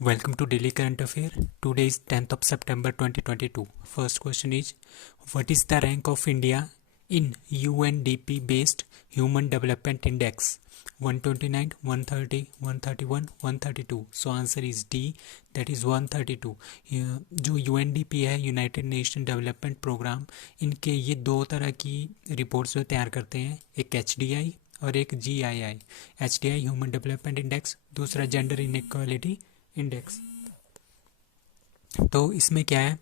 Welcome to Daily Current Affair. Today is 10th of September 2022. First question is, what is the rank of India in UNDP based Human Development Index? 129, 130, 131, 132. So answer is D, that is 132. जो UNDP है, United nation development programme, इनके ये दो तरह की reports जो तैयार करते हैं, एक HDI और एक GII. HDI human development index, दूसरा जेंडर इनइक्वालिटी इंडेक्स. तो इसमें क्या है,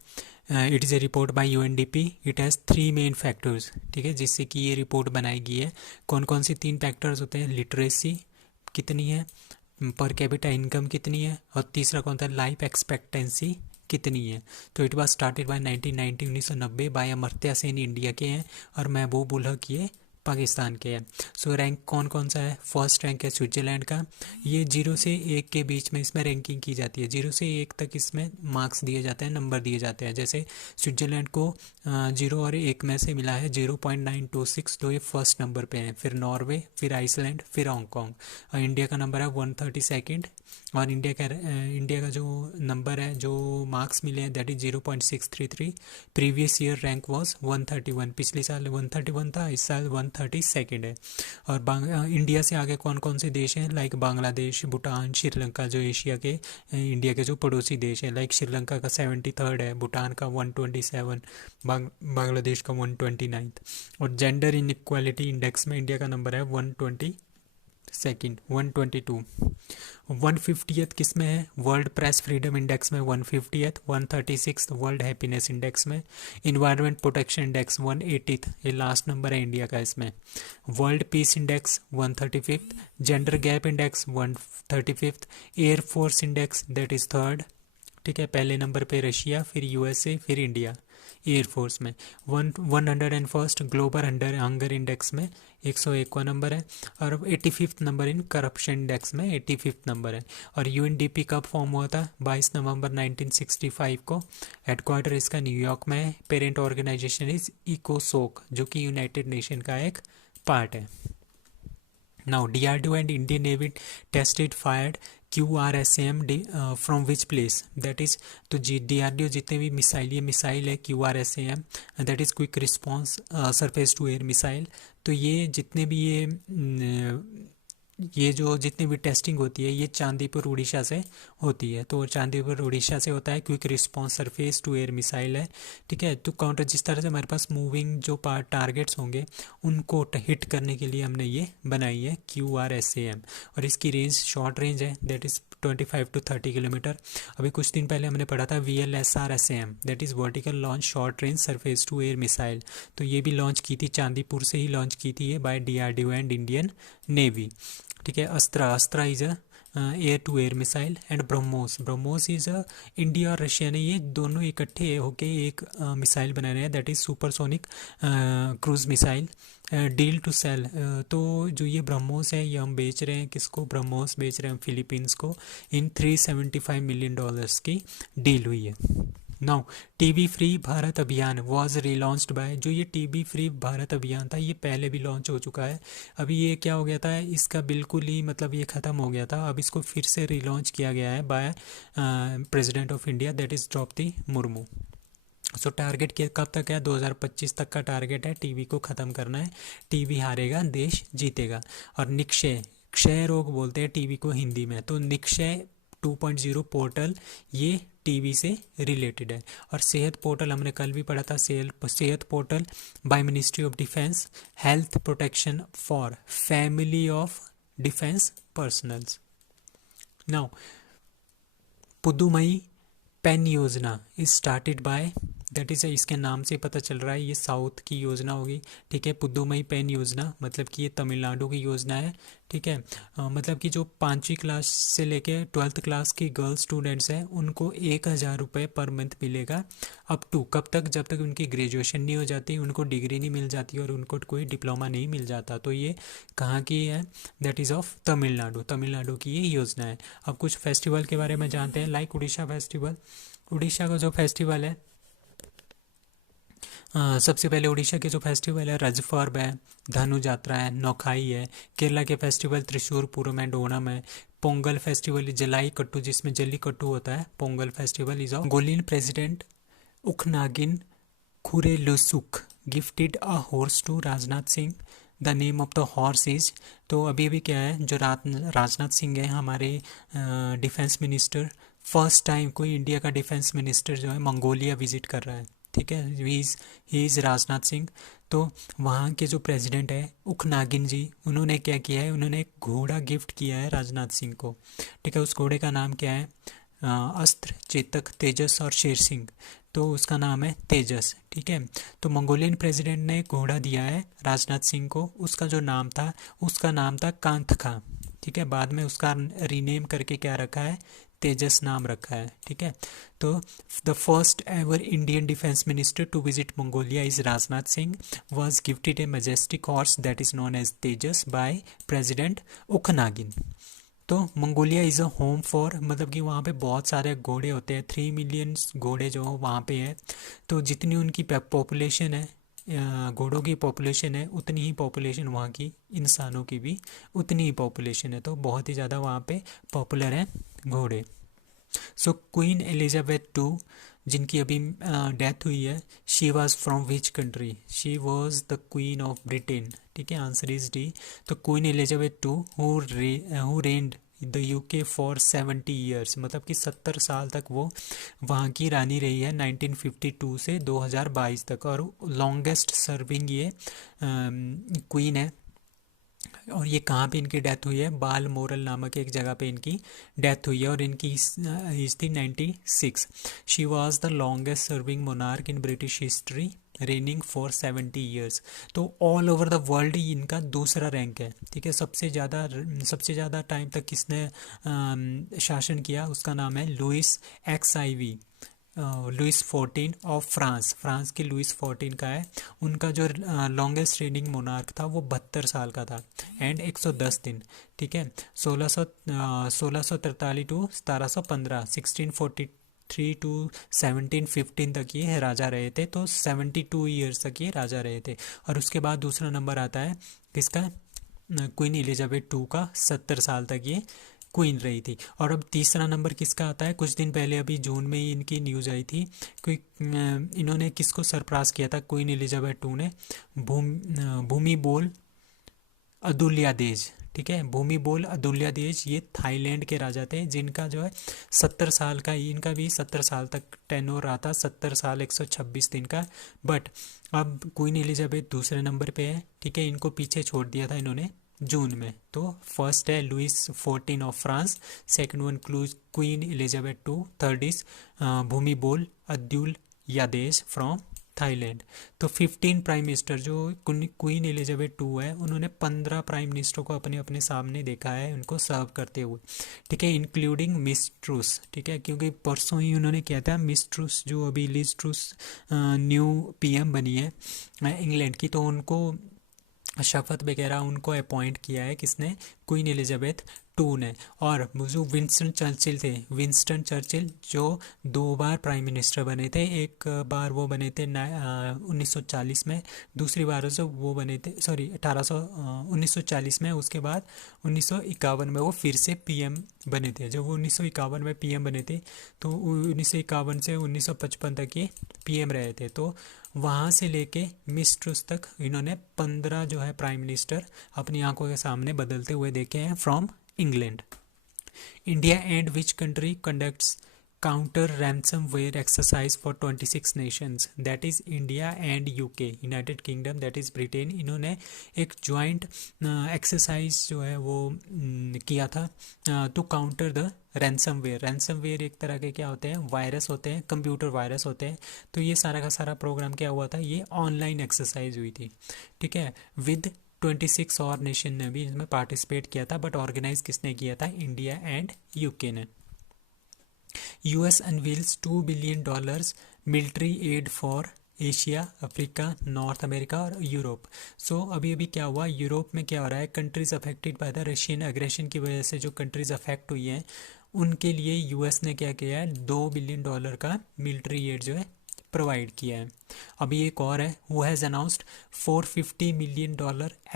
it is a report by UNDP. It has 3 main factors. ठीक है, जिससे कि ये रिपोर्ट बनाई गई है. कौन कौन सी 3 फैक्टर्स होते हैं? लिटरेसी कितनी है, पर कैपिटा इनकम कितनी है, और तीसरा कौन था, लाइफ एक्सपेक्टेंसी कितनी है. तो it was started by 1990 1990 by Amartya Sen, India के हैं, और महबूब उल हक ये पाकिस्तान के हैं. सो रैंक कौन कौन सा है? फर्स्ट रैंक है स्विट्ज़रलैंड का. ये 0 से 1 के बीच में इसमें रैंकिंग की जाती है. 0 से 1 तक इसमें मार्क्स दिए जाते हैं, नंबर दिए जाते हैं. जैसे स्विट्ज़रलैंड को 0 और 1 में से मिला है 0.926, तो ये फर्स्ट नंबर पे हैं. फिर नॉर्वे, फिर आइसलैंड, फिर हांगकॉन्ग. और इंडिया का नंबर है 132. और इंडिया का जो नंबर है, जो मार्क्स मिले हैं, that is 0.633. Previous year rank was 131. पिछले साल 131 था, इस साल 132 है. और इंडिया से आगे कौन कौन से देश हैं? लाइक बांग्लादेश, भूटान, श्रीलंका, जो एशिया के इंडिया के जो पड़ोसी देश हैं. लाइक श्रीलंका का 73rd है, भूटान का 127, बांग्लादेश का 129. और जेंडर इनइक्वालिटी इंडेक्स में इंडिया का नंबर है 122, 122. 150th किस में है? वर्ल्ड प्रेस फ्रीडम इंडेक्स में 150th. 136 वर्ल्ड हैप्पीनेस इंडेक्स में. इन्वायरमेंट प्रोटेक्शन इंडेक्स 180th, ये लास्ट नंबर है इंडिया का इसमें. World peace index 135th. Gender gap index 135th. Air force index that is 3rd. ठीक है, पहले नंबर पे रशिया, फिर यूएसए, फिर इंडिया एयरफोर्स में. 101st ग्लोबल हंगर इंडेक्स में 101वां नंबर है. और 85th number in corruption index में 85th नंबर है. और यूएनडीपी कब फॉर्म हुआ था? 22 नवंबर 1965 को. हेडक्वार्टर इसका न्यूयॉर्क में है. पेरेंट ऑर्गेनाइजेशन इज इकोसोक, जो कि यूनाइटेड नेशन का एक पार्ट है. Now DRDO and Indian navy tested fired QRSAM from which place? That is, तो DRDO जितने भी मिसाइल, ये मिसाइल है QRSAM, that is quick response surface to air missile. तो ये जितने भी ये जो जितनी भी टेस्टिंग होती है, ये चांदीपुर उड़ीसा से होती है. तो चांदीपुर उड़ीसा से होता है. Quick response surface to air missile है. ठीक है, तो काउंटर जिस तरह से हमारे पास मूविंग जो टारगेट्स होंगे, उनको हिट करने के लिए हमने ये बनाई है QRSAM. और इसकी रेंज शॉर्ट रेंज है, दैट इज़ 25 to 30 किलोमीटर. अभी कुछ दिन पहले हमने पढ़ा था VLSRSAM, that is vertical launch short range surface to air missile. तो ये भी लॉन्च की थी, चांदीपुर से ही लॉन्च की थी ये, by DRDO and Indian navy. ठीक है, Astra is a air to air missile. And BrahMos is a, India और रशिया ने ये दोनों इकट्ठे होके एक मिसाइल बना रहे हैं, that is supersonic cruise missile. Deal to sell, तो जो ये ब्रह्मोस है, ये हम बेच रहे हैं किसको? ब्रह्मोस बेच रहे हैं फिलीपींस को. इन $375 मिलियन की डील हुई है. नाउ टीबी फ्री भारत अभियान वॉज रिलॉन्च्ड बाय, जो ये टीबी फ्री भारत अभियान था, ये पहले भी लॉन्च हो चुका है. अभी ये क्या हो गया था, इसका बिल्कुल ही मतलब ये ख़त्म हो गया था. अब इसको फिर से रिलॉन्च किया गया है by president of India, that is Draupadi Murmu. So target कब तक है? 2025 तक का टारगेट है. टीबी को ख़त्म करना है. टीबी हारेगा, देश जीतेगा. और क्षय रोग बोलते हैं टीबी को हिंदी में. तो निक्षय 2.0 पोर्टल ये टीबी से रिलेटेड है. और सेहत पोर्टल हमने कल भी पढ़ा था. Sehat portal by ministry of defence, health protection for family of defence personnels. Now Pudumai Penn Yojana is started by, that is, इसके नाम से पता चल रहा है ये साउथ की योजना होगी. ठीक है, पुदुमई पेन योजना मतलब कि ये तमिलनाडु की योजना है. ठीक है, मतलब कि जो 5वीं क्लास से लेके 12th क्लास की गर्ल स्टूडेंट्स हैं, उनको 1,000 रुपये पर मंथ मिलेगा. अप टू कब तक? जब तक उनकी ग्रेजुएशन नहीं हो जाती, उनको डिग्री नहीं मिल जाती और उनको कोई डिप्लोमा नहीं मिल जाता. तो ये कहाँ की है? दैट इज़ ऑफ तमिलनाडु की ये योजना है. अब कुछ फेस्टिवल के बारे में जानते हैं, लाइक उड़ीसा फेस्टिवल. उड़ीसा का जो फेस्टिवल है, सबसे पहले उड़ीसा के जो फेस्टिवल है रज पर्व है, धनु जात्रा है, नौखाई है। केरला के फेस्टिवल त्रिशूर पूरम एंड ओणम है। पोंगल फेस्टिवल जलाई कट्टू, जिसमें जल्ली कट्टू होता है। Pongal festival is of Mongolian president Ukhnaagiin Khurelsukh gifted a horse to Rajnath Singh. The name of the horse is, तो अभी अभी क्या है, जो राजनाथ सिंह है हमारे डिफेंस मिनिस्टर, फर्स्ट टाइम कोई इंडिया का डिफेंस मिनिस्टर जो है मंगोलिया विजिट कर रहा है। ठीक है, ही इज़ राजनाथ सिंह। तो वहाँ के जो प्रेसिडेंट है उखनागिन जी, उन्होंने क्या किया है, उन्होंने एक घोड़ा गिफ्ट किया है राजनाथ सिंह को। ठीक है, उस घोड़े का नाम क्या है, अस्त्र, चेतक, तेजस और शेर सिंह। तो उसका नाम है तेजस। ठीक है, तो मंगोलियन प्रेसिडेंट ने एक घोड़ा दिया है राजनाथ सिंह को, उसका जो नाम था, उसका नाम था कांथखा। ठीक है, बाद में उसका रीनेम करके क्या रखा है, तेजस नाम रखा है। ठीक है, तो the first ever Indian defence minister to visit Mongolia is Rajnath Singh, was gifted a majestic horse that is known as Tejas by president Ukhnaagiin. तो Mongolia is a home for, मतलब कि वहाँ पे बहुत सारे घोड़े होते हैं, 3 मिलियन घोड़े जो वहाँ पे हैं। तो जितनी उनकी पॉपुलेशन है, घोड़ों की पॉपुलेशन है, उतनी ही पॉपुलेशन वहाँ की इंसानों की भी उतनी ही पॉपुलेशन है। तो बहुत ही ज़्यादा वहाँ पे पॉपुलर हैं घोड़े। सो क्वीन एलिजाबेथ टू, जिनकी अभी डेथ हुई है, she was from which country, she was the queen of Britain. ठीक है, आंसर इज डी। तो queen Elizabeth to who rained the UK for 70 years, मतलब कि 70 साल तक वो वहाँ की रानी रही है, 1952 से 2022 तक। और लॉन्गेस्ट सर्विंग ये क्वीन है। और ये कहाँ पे इनकी डेथ हुई है, बाल मोरल नामक एक जगह पे इनकी डेथ हुई है, और इनकी एज थी 96। She was the longest serving monarch in British history, raining for 70 years. तो ऑल ओवर द वर्ल्ड इनका दूसरा रैंक है। ठीक है, सबसे ज़्यादा टाइम तक किसने शासन किया, उसका नाम है Louis XIV, Louis 14 of France. France के लुइस 14 का है। उनका जो लॉन्गेस्ट रेनिंग मोनार्क था वो 72 साल का था एंड 110 दिन। ठीक है, 1643 टू 1715, 1643 टू 1715 तक ये राजा रहे थे। तो 72 ईयर्स तक ये राजा रहे थे। और उसके बाद दूसरा नंबर आता है किसका, क्वीन एलिजाबेथ टू का, 70 साल तक ये क्वीन रही थी। और अब तीसरा नंबर किसका आता है, कुछ दिन पहले अभी जून में ही इनकी न्यूज़ आई थी कि इन्होंने किसको सरप्रास किया था, क्वीन एलिजाबेथ टू ने, भूमि बोल अदुल्यादेज। ठीक है, भूमि बोल अदुल्यादेज, ये थाईलैंड के राजा थे, जिनका जो है 70 साल का, इनका भी 70 साल तक टेन्योर रहा था, 70 साल 126 दिन का। बट अब क्वीन एलिजाबेथ दूसरे नंबर पे है। ठीक है, इनको पीछे छोड़ दिया था इन्होंने जून में। तो फर्स्ट है Louis 14 of France, second one Queen Elizabeth two, third is Bhumibol Adulyadej from Thailand. तो 15 प्राइम मिनिस्टर, जो क्वीन एलिजाबेथ टू है, उन्होंने 15 प्राइम मिनिस्टर को अपने अपने सामने देखा है उनको सर्व करते हुए। ठीक है, इंक्लूडिंग मिस ट्रूस। ठीक है, क्योंकि परसों ही उन्होंने किया था, मिस ट्रूस जो अभी लिज ट्रूस न्यू PM बनी है इंग्लैंड की, तो उनको शपथ वगैरह उनको अपॉइंट किया है किसने, क्वीन एलिजाबेथ टू ने। और जो विंस्टन चर्चिल थे, विंस्टन चर्चिल जो 2 बार प्राइम मिनिस्टर बने थे, एक बार वो बने थे 1940 में, दूसरी बार जो वो बने थे, सॉरी 1940 में, उसके बाद 1951 में वो फिर से PM बने थे। जब वो 1951 में PM बने थे, तो 1951 से 1955 तक ये PM रहे थे। तो वहाँ से लेके मिस ट्रूस तक इन्होंने 15 जो है प्राइम मिनिस्टर अपनी आंखों के सामने बदलते हुए देखे हैं from England. India and which country conducts counter ransomware exercise for 26 nations, that is India and UK, United Kingdom, that is Britain. इन्होंने एक जॉइंट एक्सरसाइज जो है वो किया था to counter the ransomware. Ransomware एक तरह के क्या होते हैं, वायरस होते हैं, कंप्यूटर वायरस होते हैं। तो ये सारा का सारा प्रोग्राम क्या हुआ था, ये ऑनलाइन एक्सरसाइज हुई थी। ठीक है, विद 26 और नेशन ने भी इसमें पार्टिसिपेट किया था, बट ऑर्गेनाइज किसने किया था, इंडिया एंड UK ने। US unveils $2 billion military add for Asia, Africa, north America और यूरोप। सो अभी अभी क्या हुआ, यूरोप में क्या हो रहा है, countries affected by the Russian aggression की वजह से जो कंट्रीज अफेक्ट हुई हैं, उनके लिए US ने क्या किया है, $2 बिलियन का मिलिट्री एड जो है प्रोवाइड किया है। अभी एक और है, who has announced $450 million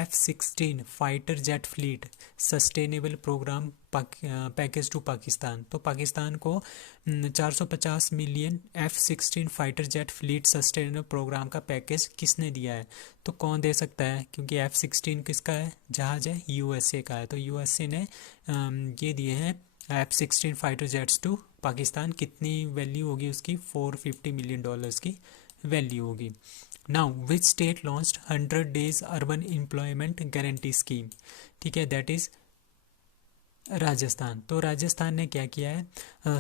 F-16 fighter jet fleet sustainable programme package to Pakistan. तो पाकिस्तान को 450 million F-16 fighter jet fleet sustainable programme का पैकेज किसने दिया है? तो कौन दे सकता है, क्योंकि F-16 किसका है, जहाज है, यूएसए का है। तो यूएसए ने ये दिए हैं F-16 fighter jets to Pakistan. कितनी वैल्यू होगी उसकी? $450 मिलियन की वैल्यू होगी। Now which state launched 100 days urban employment guarantee scheme? ठीक है, दैट इज राजस्थान। तो राजस्थान ने क्या किया है,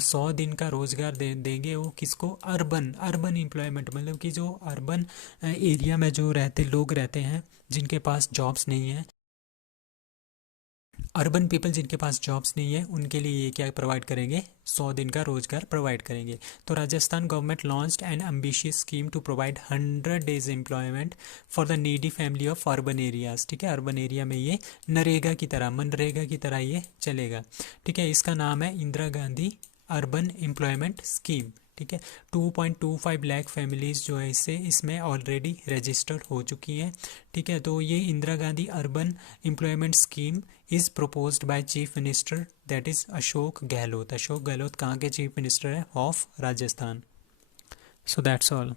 100 दिन का रोजगार देंगे वो किसको? अर्बन एम्प्लॉयमेंट, मतलब कि जो अर्बन एरिया में जो लोग रहते हैं जिनके पास जॉब्स नहीं है, अर्बन पीपल जिनके पास जॉब्स नहीं है, उनके लिए ये क्या प्रोवाइड करेंगे? 100 दिन का रोजगार प्रोवाइड करेंगे। तो Rajasthan government launched an ambitious scheme to provide 100 days employment for the needy family of urban areas. ठीक है, अर्बन एरिया में ये मनरेगा की तरह ये चलेगा। ठीक है, इसका नाम है Indira Gandhi urban employment scheme. ठीक है, 2.25 लाख फैमिलीज जो है इसमें ऑलरेडी रजिस्टर्ड हो चुकी हैं। ठीक है, तो ये Indira Gandhi urban employment scheme is proposed by chief minister, that is Ashok Gehlot. Ashok Gehlot कहाँ के चीफ मिनिस्टर है? Of Rajasthan. So that's all.